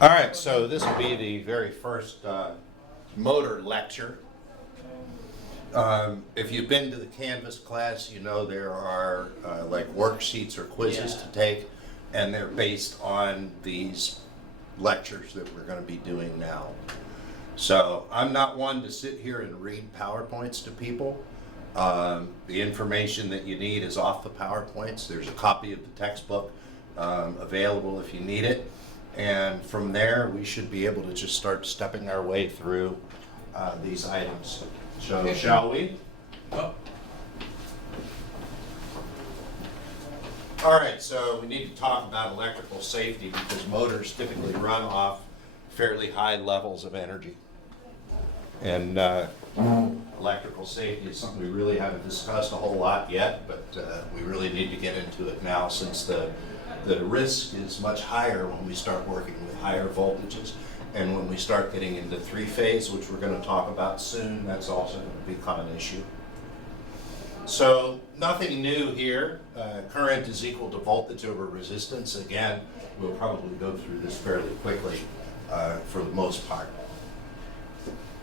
All right, so this will be the very first motor lecture. If you've been to the Canvas class, you know there are like worksheets or quizzes to take, and they're based on these lectures that we're going to be doing now. So I'm not one to sit here and read PowerPoints to people. The information that you need is off the PowerPoints. There's a copy of the textbook available if you need it. And from there, we should be able to just start stepping our way through these items. So, shall we? Oh, All right, so we need to talk about electrical safety because motors typically run off fairly high levels of energy. And electrical safety is something we really haven't discussed a whole lot yet, but we really need to get into it now since the risk is much higher when we start working with higher voltages. And when we start getting into three-phase, which we're going to talk about soon, that's also going to become an issue. So nothing new here. Current is equal to voltage over resistance. Again, we'll probably go through this fairly quickly for the most part,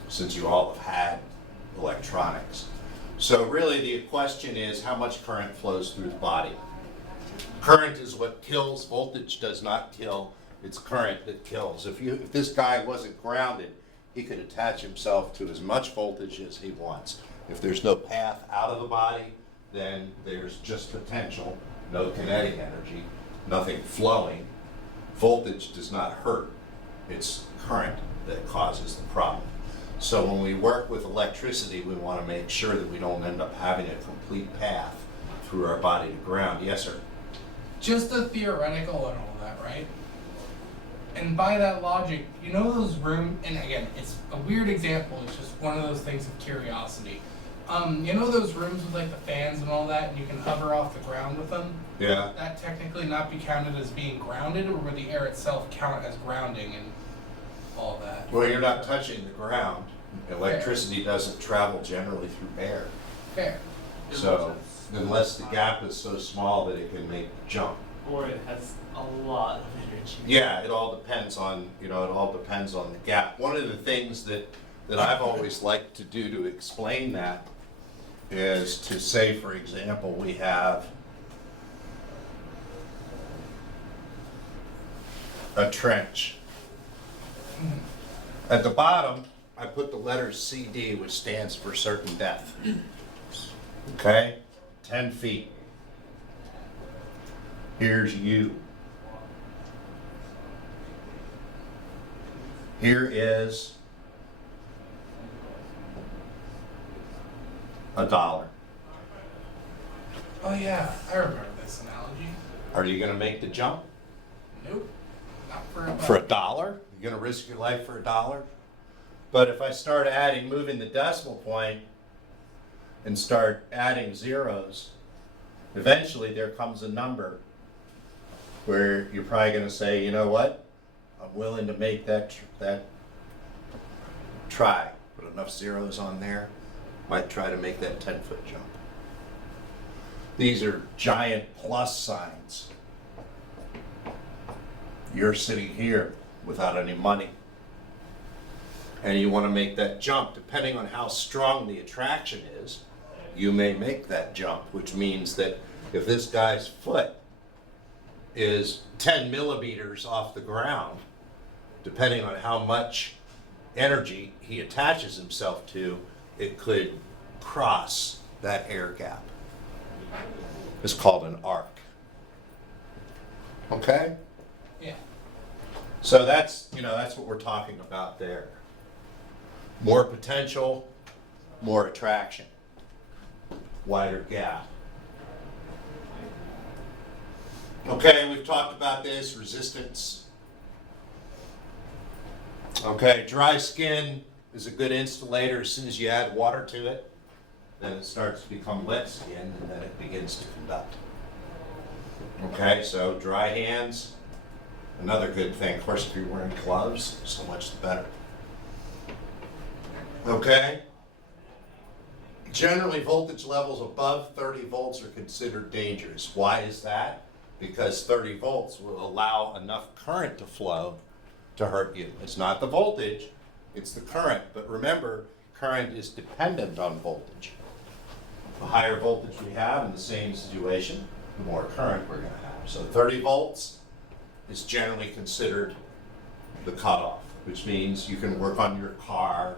since you all have had electronics. So really the question is how much current flows through the body. Current is what kills, voltage does not kill, it's current that kills. If this guy wasn't grounded, he could attach himself to as much voltage as he wants. If there's no path out of the body, then there's just potential, no kinetic energy, nothing flowing. Voltage does not hurt, it's current that causes the problem. So when we work with electricity, we want to make sure that we don't end up having a complete path through our body to ground. Yes, sir? just a theoretical and all that, right? And by that logic, you know those and again, it's a weird example, it's just one of those things of curiosity. You know those rooms with like the fans and all that, and you can hover off the ground with them? Yeah. That technically not be counted as being grounded, or would the air itself count as grounding and all that? Well, you're not touching the ground. Electricity doesn't travel generally through air. Fair. So, unless the gap is so small that it can make jump. Or it has a lot of energy. Yeah, it all depends on, it all depends on the gap. One of the things that I've always liked to do to explain that is to say, for example, we have a trench. At the bottom, I put the letter CD, which stands for certain depth. Okay? 10 feet. Here's U. Here is $1. Oh yeah, I remember this analogy. Are you gonna make the jump? Nope. Not for a For $1? You're gonna risk your life for $1? But if I start moving the decimal point and start adding zeros, eventually there comes a number where you're probably gonna say, you know what? I'm willing to make that try. Put enough zeros on there, might try to make that 10-foot jump. These are giant plus signs. You're sitting here without any money, and you want to make that jump. Depending on how strong the attraction is, you may make that jump, which means that if this guy's foot is 10 millimeters off the ground, depending on how much energy he attaches himself to, it could cross that air gap. It's called an arc. Okay? Yeah. So that's what we're talking about there. More potential, more attraction, wider gap. Okay, we've talked about this, resistance. Okay, dry skin is a good insulator. As soon as you add water to it, then it starts to become wet skin and then it begins to conduct. Okay, so dry hands, another good thing. Of course, if you're wearing gloves, so much the better. Okay? Generally, voltage levels above 30 volts are considered dangerous. Why is that? Because 30 volts will allow enough current to flow to hurt you. It's not the voltage, it's the current. But remember, current is dependent on voltage. The higher voltage we have in the same situation, the more current we're going to have. So 30 volts is generally considered the cutoff, which means you can work on your car,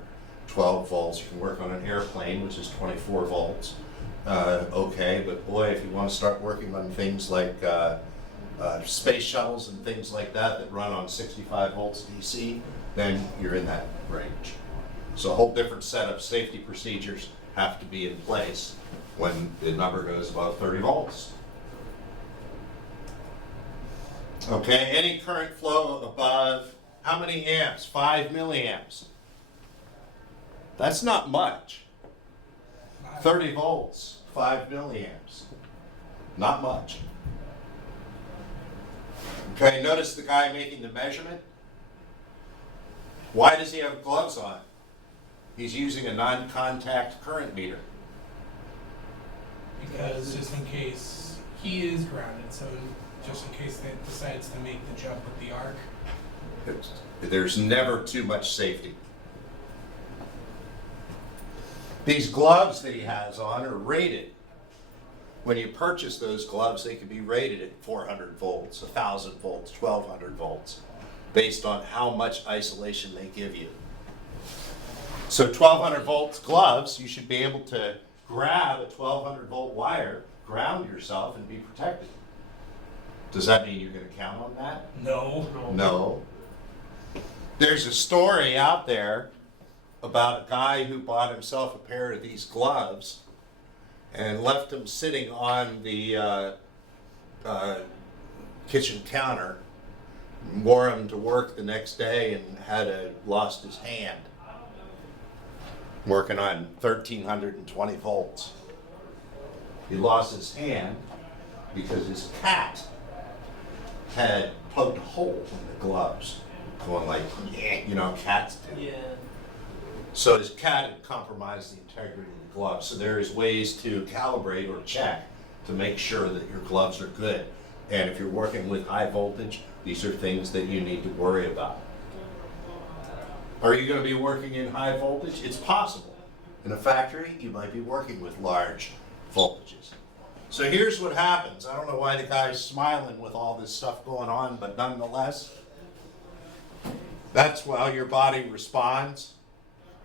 12 volts. You can work on an airplane, which is 24 volts. Okay, but boy, if you want to start working on things like space shuttles and things like that that run on 65 volts DC, then you're in that range. So a whole different set of safety procedures have to be in place when the number goes above 30 volts. Okay, any current flow above how many amps? 5 milliamps. That's not much. 30 volts, 5 milliamps. Not much. Okay, notice the guy making the measurement. Why does he have gloves on? He's using a non-contact current meter. Because just in case he is grounded, so just in case that decides to make the jump with the arc. There's never too much safety. These gloves that he has on are rated. When you purchase those gloves, they can be rated at 400 volts, 1,000 volts, 1,200 volts, based on how much isolation they give you. So 1,200 volts gloves, you should be able to grab a 1,200 volt wire, ground yourself, and be protected. Does that mean you're going to count on that? No. No. There's a story out there about a guy who bought himself a pair of these gloves and left them sitting on the kitchen counter, wore them to work the next day, and lost his hand working on 1,320 volts. He lost his hand because his cat had poked a hole in the gloves, going like, yeah, you know, cats do. Yeah. So his cat had compromised the integrity of the gloves. So there is ways to calibrate or check to make sure that your gloves are good. And if you're working with high voltage, these are things that you need to worry about. Are you going to be working in high voltage? It's possible. In a factory, you might be working with large voltages. So here's what happens. I don't know why the guy's smiling with all this stuff going on, but nonetheless, that's how your body responds.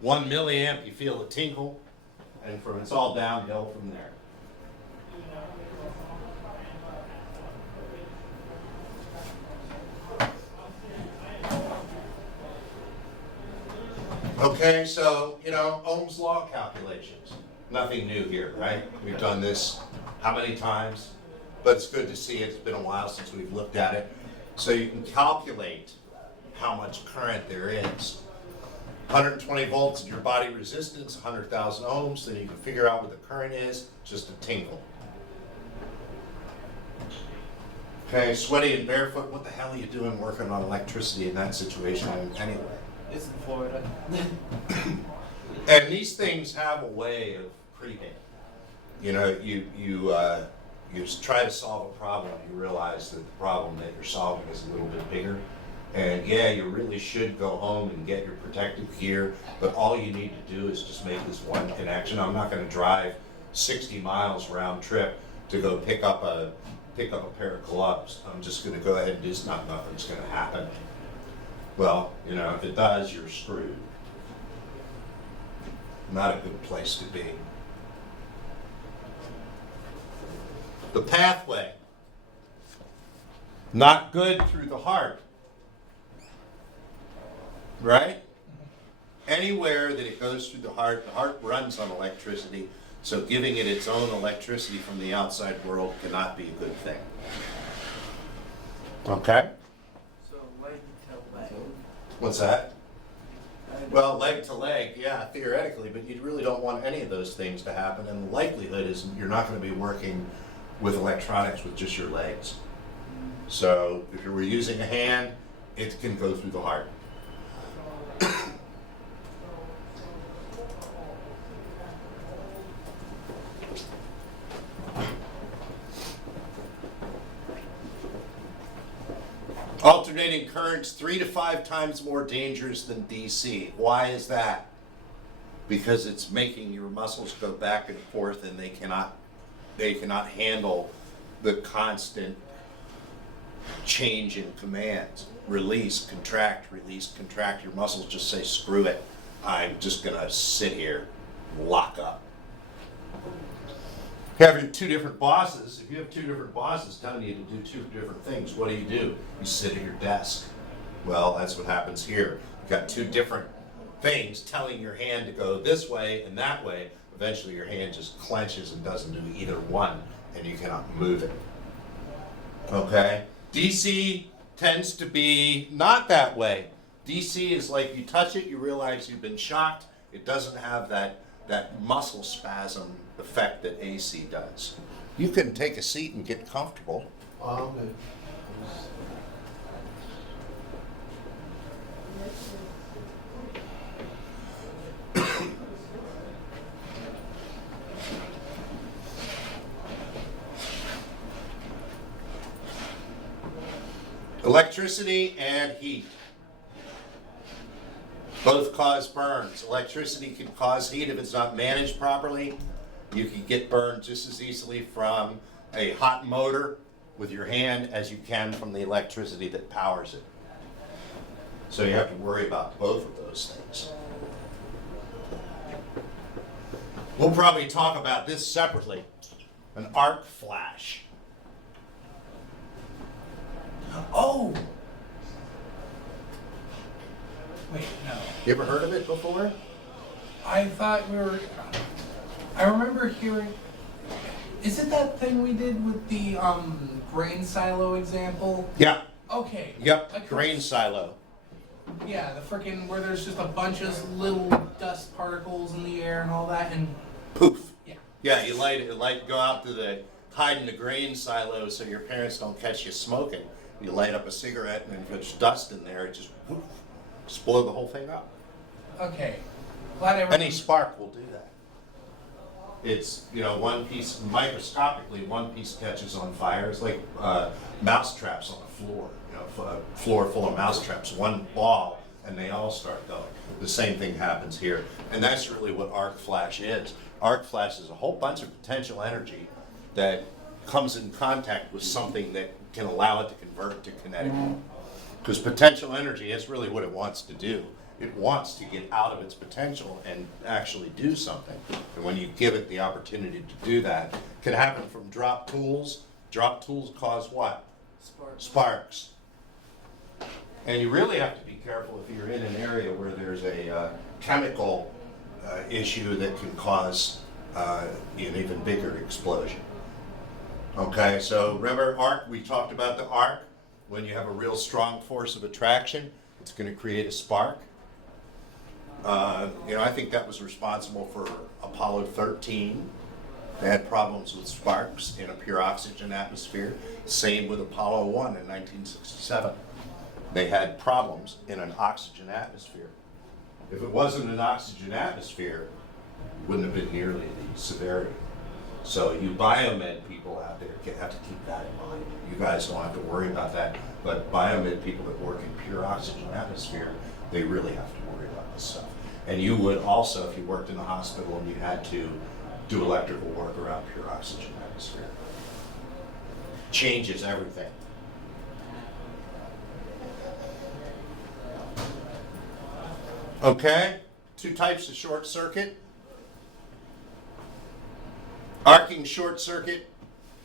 1 milliamp, you feel a tinkle, and it's all downhill from there. Okay, so, Ohm's law calculations. Nothing new here, right? We've done this how many times? But it's good to see it. It's been a while since we've looked at it. So you can calculate how much current there is. 120 volts is your body resistance, 100,000 ohms, then you can figure out what the current is, just a tinkle. Okay, sweaty and barefoot, what the hell are you doing working on electricity in that situation anyway? It's in Florida. And these things have a way of creeping. You try to solve a problem, you realize that the problem that you're solving is a little bit bigger. And yeah, you really should go home and get your protective gear, but all you need to do is just make this one connection. I'm not going to drive 60 miles round trip to go pick up a pair of gloves. I'm just going to go ahead and do something. Nothing's going to happen. Well, if it does, you're screwed. Not a good place to be. The pathway. Not good through the heart. Right? Anywhere that it goes through the heart runs on electricity, so giving it its own electricity from the outside world cannot be a good thing. Okay? So leg to leg. What's that? Well, leg to leg, yeah, theoretically, but you really don't want any of those things to happen, and the likelihood is you're not going to be working with electronics with just your legs. So if you were using a hand, it can go through the heart. Alternating currents 3 to 5 times more dangerous than DC. Why is that? Because it's making your muscles go back and forth, and they cannot handle the constant change in commands. Release, contract, release, contract. Your muscles just say, screw it. I'm just gonna sit here, lock up. Having two different bosses, if you have two different bosses telling you to do two different things, what do? You sit at your desk. Well, that's what happens here. You've got two different things telling your hand to go this way and that way. Eventually your hand just clenches and doesn't do either one, and you cannot move it. Okay? DC tends to be not that way. DC is like you touch it, you realize you've been shocked. It doesn't have that muscle spasm effect that AC does. You can take a seat and get comfortable. Good. Electricity and heat both cause burns. Electricity can cause heat if it's not managed properly. You can get burned just as easily from a hot motor with your hand as you can from the electricity that powers it. So you have to worry about both of those things. We'll probably talk about this separately. An arc flash. Oh! Wait, no. You ever heard of it before? I thought we were. I remember hearing. Is it that thing we did with the grain silo example? Yeah. Okay. Yep. Like, Grain silo. Yeah, the frickin' where there's just a bunch of little dust particles in the air and all that, and Poof. yeah. Yeah, you go out to hide in the grain silo so your parents don't catch you smoking. You light up a cigarette, and if there's dust in there, it just woof, just blow the whole thing up. Okay. Glad I remember. Any spark will do that. It's, one piece, microscopically, one piece catches on fire. It's like mouse traps on the floor. A floor full of mouse traps, one ball, and they all start going. The same thing happens here. And that's really what arc flash is. Arc flash is a whole bunch of potential energy that comes in contact with something that can allow it to convert to kinetic. Because potential energy is really what it wants to do. It wants to get out of its potential and actually do something. And when you give it the opportunity to do that, it can happen from drop tools. Drop tools cause what? Sparks. And you really have to be careful if you're in an area where there's a chemical issue that can cause an even bigger explosion. Okay, so remember arc, we talked about the arc. When you have a real strong force of attraction, it's going to create a spark. I think that was responsible for Apollo 13. They had problems with sparks in a pure oxygen atmosphere. Same with Apollo 1 in 1967. They had problems in an oxygen atmosphere. If it wasn't an oxygen atmosphere, it wouldn't have been nearly the severity. So you biomed people out there have to keep that in mind. You guys don't have to worry about that, but biomed people that work in pure oxygen atmosphere, they really have to worry about this stuff. And you would also, if you worked in a hospital and you had to do electrical work around pure oxygen atmosphere. Changes everything. Okay, two types of short circuit. Arcing short circuit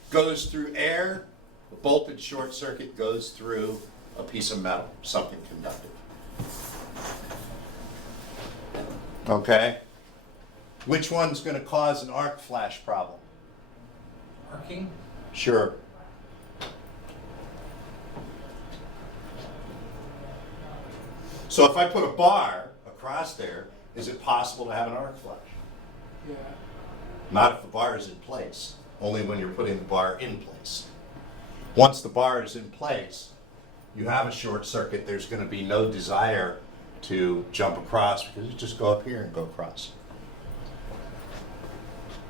goes through air. The voltage short circuit goes through a piece of metal, something conductive. Okay? Which one's going to cause an arc flash problem? Arcing? Sure. So if I put a bar across there, is it possible to have an arc flash? Yeah. Not if the bar is in place, only when you're putting the bar in place. Once the bar is in place, you have a short circuit, there's going to be no desire to jump across because you just go up here and go across.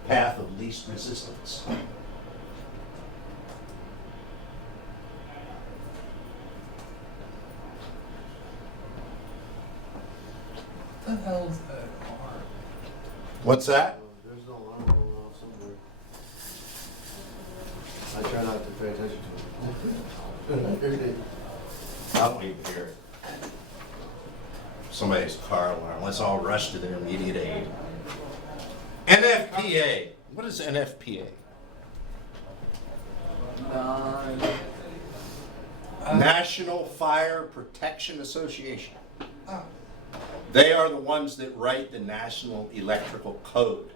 Path of least resistance. the hell's that alarm? What's that? There's no alarm going off somewhere. I try not to pay attention to it. Every day. I don't even hear it. Somebody's car alarm. Let's all rush to their immediate aid. NFPA. What is NFPA? National Fire Protection Association. Oh, They are the ones that write the National Electrical Code.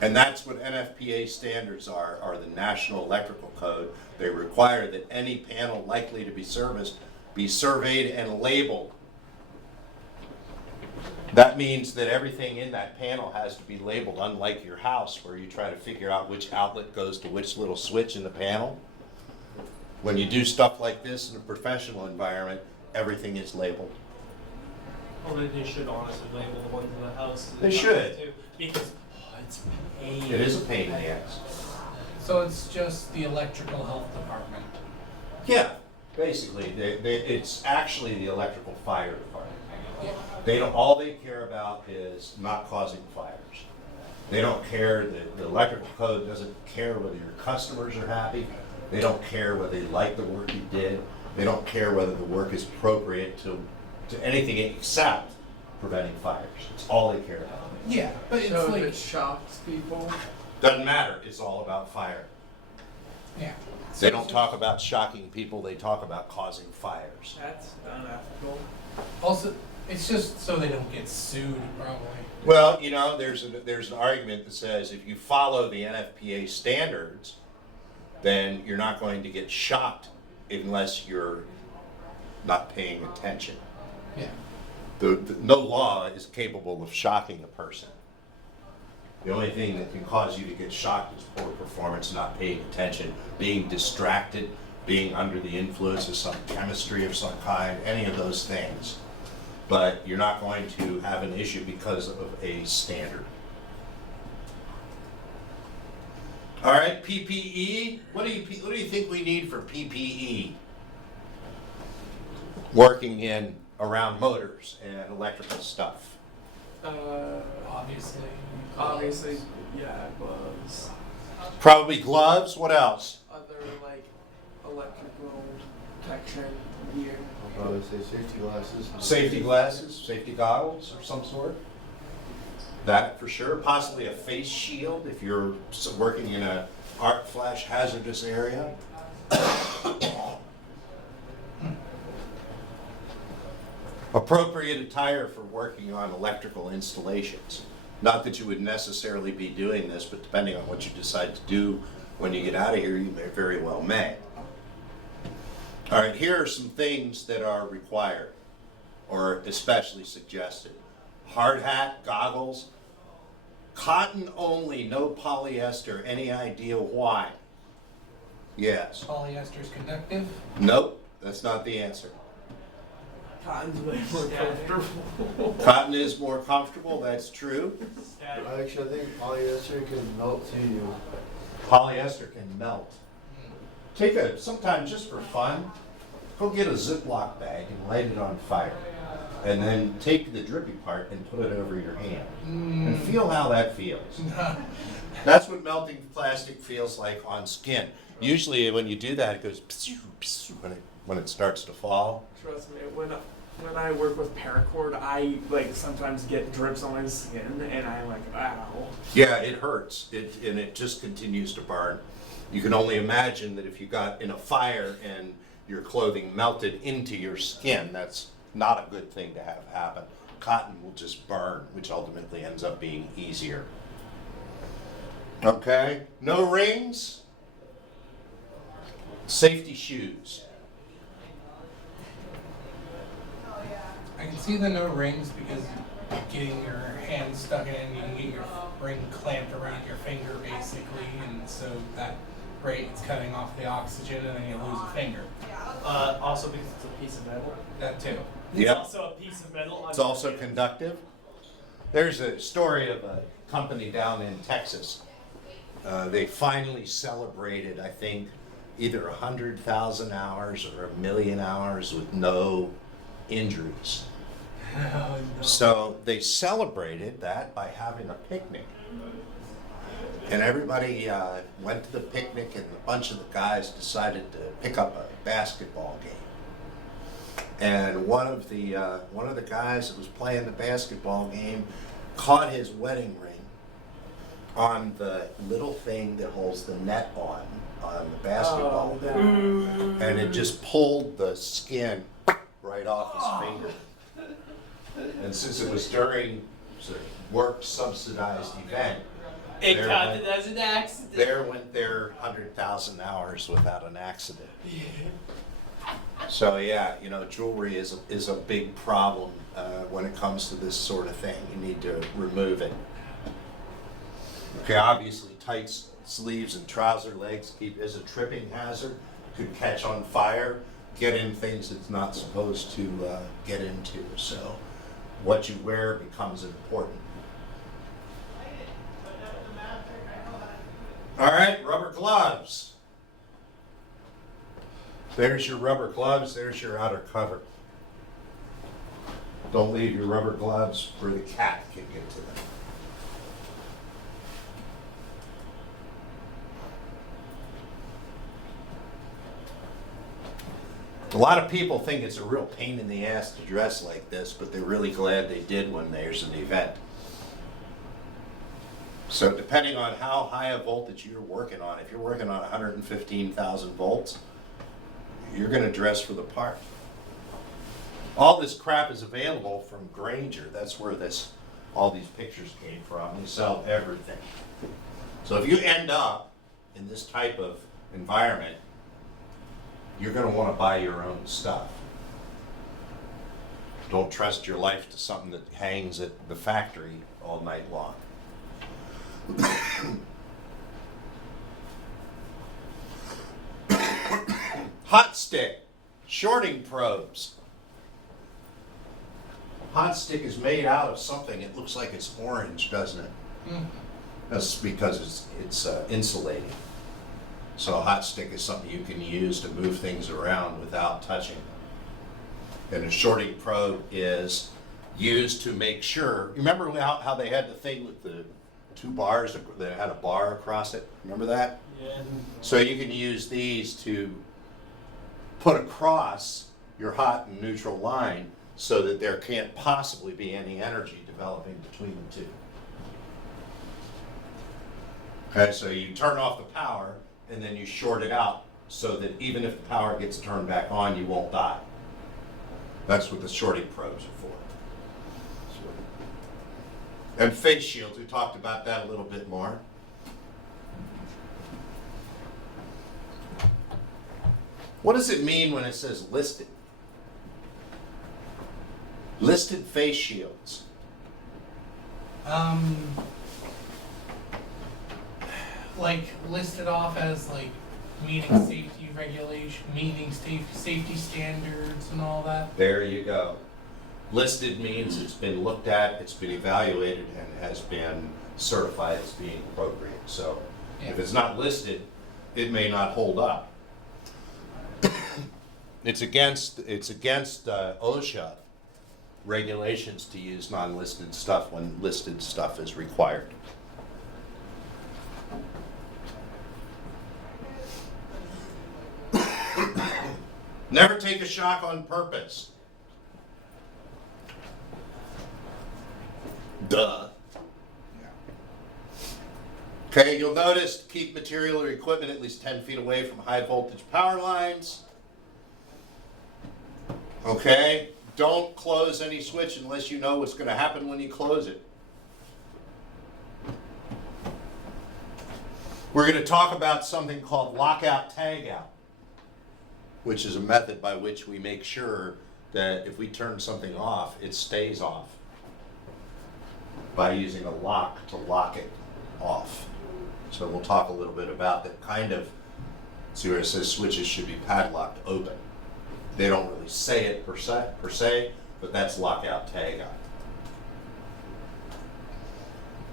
And that's what NFPA standards are the National Electrical Code. They require that any panel likely to be serviced be surveyed and labeled. That means that everything in that panel has to be labeled, unlike your house where you try to figure out which outlet goes to which little switch in the panel. When you do stuff like this in a professional environment, everything is labeled. Well, then they should honestly label the ones in the house. They should. Too, because it's a pain. It is a pain in the ass. so it's just the electrical health department. Yeah, basically, it's actually the electrical fire department. Yeah. They don't, all they care about is not causing fires. They don't care, the electrical code doesn't care whether your customers are happy. They don't care whether they like the work you did. They don't care whether the work is appropriate to anything except preventing fires. It's all they care about. Yeah, but it's So if like, it shocks people, Doesn't matter, it's all about fire. yeah. They don't talk about shocking people, they talk about causing fires. that's unethical. Also, it's just so they don't get sued, probably. Well, you know, there's an argument that says if you follow the NFPA standards, then you're not going to get shocked unless you're not paying attention. Yeah. No law is capable of shocking a person. The only thing that can cause you to get shocked is poor performance, not paying attention, being distracted, being under the influence of some chemistry of some kind, any of those things. But you're not going to have an issue because of a standard. All right, PPE. What do you think we need for PPE? Working in around motors and electrical stuff. Obviously. Yeah, gloves. Probably gloves. What else? Other like electrical protection gear. I'll probably say safety glasses. Safety glasses, safety goggles of some sort. That for sure. Possibly a face shield if you're working in a arc flash hazardous area. Appropriate attire for working on electrical installations. Not that you would necessarily be doing this, but depending on what you decide to do when you get out of here, you may very well may. All right, here are some things that are required or especially suggested. Hard hat, goggles, cotton only, no polyester. Any idea why? Yes. Polyester's conductive. Nope, that's not the answer. Cotton's way more comfortable. Cotton is more comfortable, that's true. Static. Actually, I think polyester can melt to you. Polyester can melt. Sometime just for fun, go get a Ziploc bag and light it on fire. And then take the drippy part and put it over your hand. And feel how that feels. That's what melting plastic feels like on skin. Usually when you do that, it goes psoo, psoo, when it starts to fall. Trust me, when I work with paracord, I like sometimes get drips on my skin, and I'm like, ow. Yeah, it hurts, and it just continues to burn. You can only imagine that if you got in a fire and your clothing melted into your skin, that's not a good thing to have happen. Cotton will just burn, which ultimately ends up being easier. Okay, no rings. Safety shoes. I can see the no rings because getting your hand stuck in it, you can get your ring clamped around your finger basically, and so that it's cutting off the oxygen and then you lose a finger. Also because it's a piece of metal. That too. It's Yep. also a piece of metal. It's also conductive. There's a story of a company down in Texas. They finally celebrated, I think, either 100,000 hours or 1,000,000 hours with no injuries. So they celebrated that by having a picnic. And everybody went to the picnic, and a bunch of the guys decided to pick up a basketball game. And one of the guys that was playing the basketball game caught his wedding ring on the little thing that holds the net on the basketball Oh, hoop, and it just pulled the skin right off his finger. And since it was during sort of work subsidized event, It there counted went- as an accident. there went their 100,000 hours without an accident. So yeah, you know, jewelry is a big problem when it comes to this sort of thing. You need to remove it. Okay, obviously tight sleeves and trouser legs is a tripping hazard. Could catch on fire, get in things it's not supposed to get into. So what you wear becomes important. All right, rubber gloves. There's your rubber gloves, there's your outer cover. Don't leave your rubber gloves where the cat can get to them. A lot of people think it's a real pain in the ass to dress like this, but they're really glad they did when there's an event. So depending on how high a voltage you're working on, if you're working on 115,000 volts, you're going to dress for the part. All this crap is available from Granger. That's where all these pictures came from. They sell everything. So if you end up in this type of environment, you're going to want to buy your own stuff. Don't trust your life to something that hangs at the factory all night long. Hot stick, shorting probes. Hot stick is made out of something. It looks like it's orange, doesn't it? That's because it's insulating. So a hot stick is something you can use to move things around without touching them. And a shorting probe is used to make sure. You remember how they had the thing with the two bars that had a bar across it? Remember that? Yeah. So you can use these to put across your hot and neutral line so that there can't possibly be any energy developing between the two. Okay, so you turn off the power and then you short it out so that even if the power gets turned back on, you won't die. That's what the shorting probes are for. And face shields, we talked about that a little bit more. What does it mean when it says listed? Listed face shields. Like listed off as like meeting safety regulation, meeting safety standards and all that. There you go. Listed means it's been looked at, it's been evaluated, and has been certified as being appropriate. So if it's not listed, it may not hold up. It's against OSHA regulations to use non-listed stuff when listed stuff is required. Never take a shock on purpose. Duh. Okay, you'll notice keep material or equipment at least 10 feet away from high voltage power lines. Okay, don't close any switch unless you know what's going to happen when you close it. We're going to talk about something called lockout tagout, which is a method by which we make sure that if we turn something off, it stays off by using a lock to lock it off. So we'll talk a little bit about that kind of, see where it says switches should be padlocked open. They don't really say it per se, but that's lockout tagout.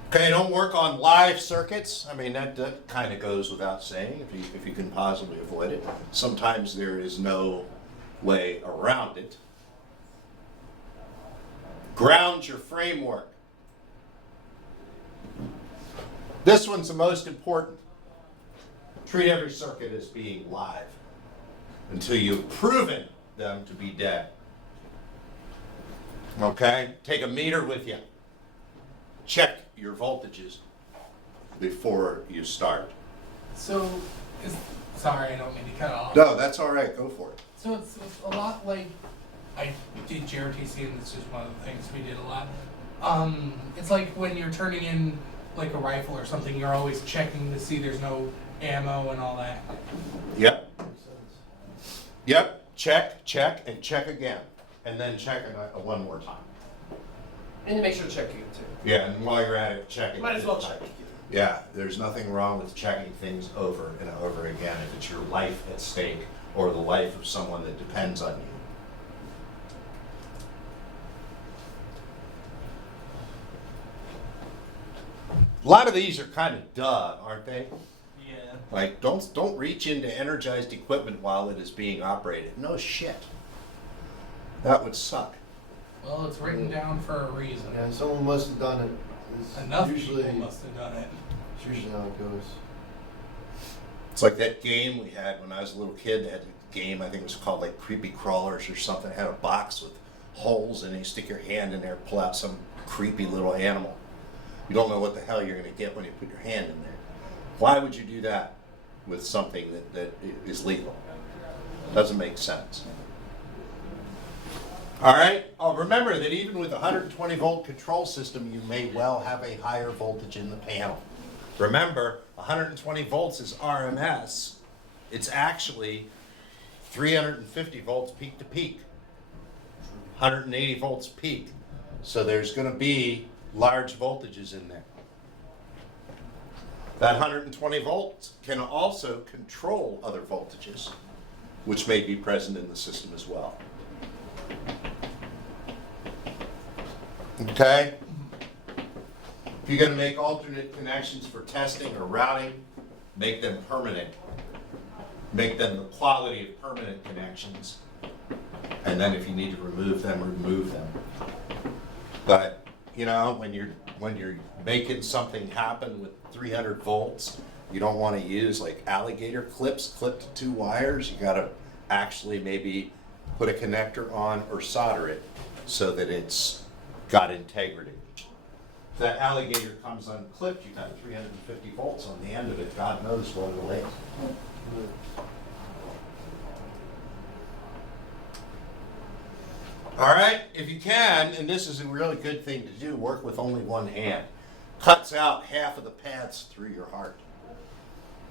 Okay, don't work on live circuits. I mean, that kind of goes without saying if you can possibly avoid it. Sometimes there is no way around it. Ground your framework. This one's the most important. Treat every circuit as being live until you've proven them to be dead. Okay? Take a meter with you. Check your voltages before you start. So, sorry, I don't mean to cut off. No, that's all right. Go for it. So it's a lot like I did JRTC, and this is one of the things we did a lot. It's like when you're turning in like a rifle or something, you're always checking to see there's no ammo and all that. Yep. Yep. Check, and check again. And then check it one more time. And to make sure to check it too. Yeah, and while you're at it, check it. Might as well check. Yeah, there's nothing wrong with checking things over and over again if it's your life at stake or the life of someone that depends on you. A lot of these are kind of duh, aren't they? Yeah. Like, don't reach into energized equipment while it is being operated. No shit. That would suck. Well, it's written down for a reason. Yeah, someone must have done it. It's Enough usually, people must have done it. It's usually how it goes. It's like that game we had when I was a little kid. They had a game, I think it was called like Creepy Crawlers or something. It had a box with holes in it. You stick your hand in there, pull out some creepy little animal. You don't know what the hell you're going to get when you put your hand in there. Why would you do that with something that is legal? Doesn't make sense. All right. Oh, remember that even with a 120 volt control system, you may well have a higher voltage in the panel. Remember, 120 volts is RMS. It's actually 350 volts peak to peak, 180 volts peak. So there's going to be large voltages in there. That 120 volts can also control other voltages, which may be present in the system as well. Okay? If you're going to make alternate connections for testing or routing, make them permanent. Make them the quality of permanent connections. And then if you need to remove them, remove them. But, you know, when you're making something happen with 300 volts, you don't want to use like alligator clips clipped to two wires. You got to actually maybe put a connector on or solder it so that it's got integrity. If that alligator comes unclipped, you've got 350 volts on the end of it. God knows what it'll is. All right, if you can, and this is a really good thing to do, work with only one hand. Cuts out half of the paths through your heart.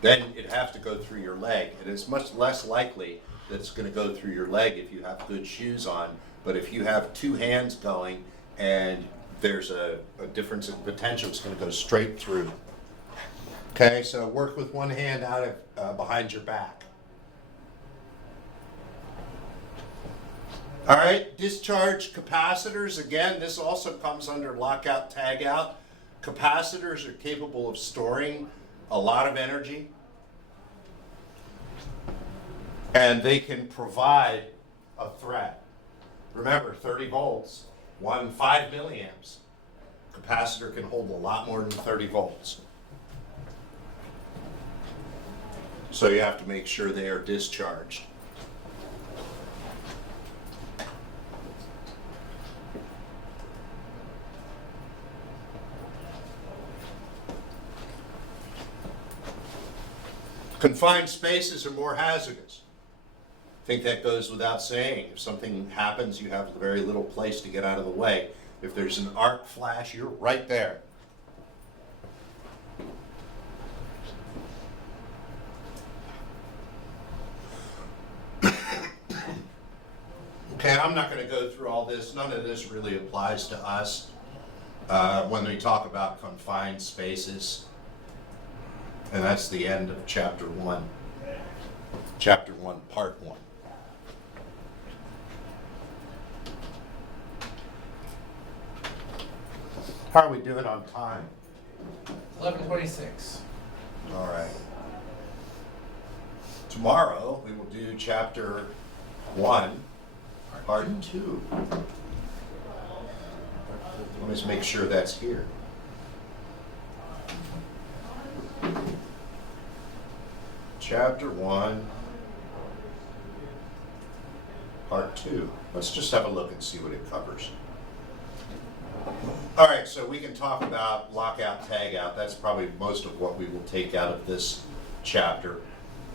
Then it has to go through your leg. And it's much less likely that it's going to go through your leg if you have good shoes on. But if you have two hands going and there's a difference in potential, it's going to go straight through. Okay, so work with one hand out of behind your back. All right, discharge capacitors. Again, this also comes under lockout, tagout. Capacitors are capable of storing a lot of energy, and they can provide a threat. Remember, 30 volts, 5 milliamps. Capacitor can hold a lot more than 30 volts. So you have to make sure they are discharged. Confined spaces are more hazardous. I think that goes without saying. If something happens, you have very little place to get out of the way. If there's an arc flash, you're right there. Okay, I'm not going to go through all this. None of this really applies to us when we talk about confined spaces. And that's the end of chapter 1. Chapter 1, part 1. How are we doing on time? 11:26. All right. Tomorrow we will do chapter 1, part 2. Let me just make sure that's here. Chapter 1, Part 2. Let's just have a look and see what it covers. All right, so we can talk about lockout, tagout. That's probably most of what we will take out of this chapter.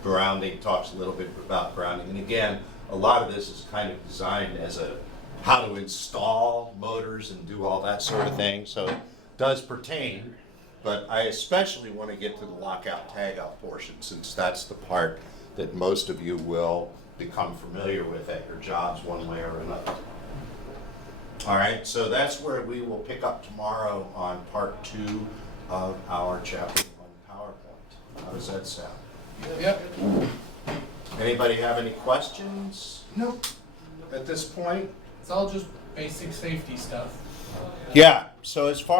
Grounding talks a little bit about grounding. And again, a lot of this is kind of designed as a how to install motors and do all that sort of thing. So it does pertain, but I especially want to get to the lockout, tagout portion since that's the part that most of you will become familiar with at your jobs one way or another. All right, so that's where we will pick up tomorrow on part 2 of our chapter 1 PowerPoint. How does that sound? Yep. Anybody have any questions Nope. at this point? It's all just basic safety stuff. Yeah, so as far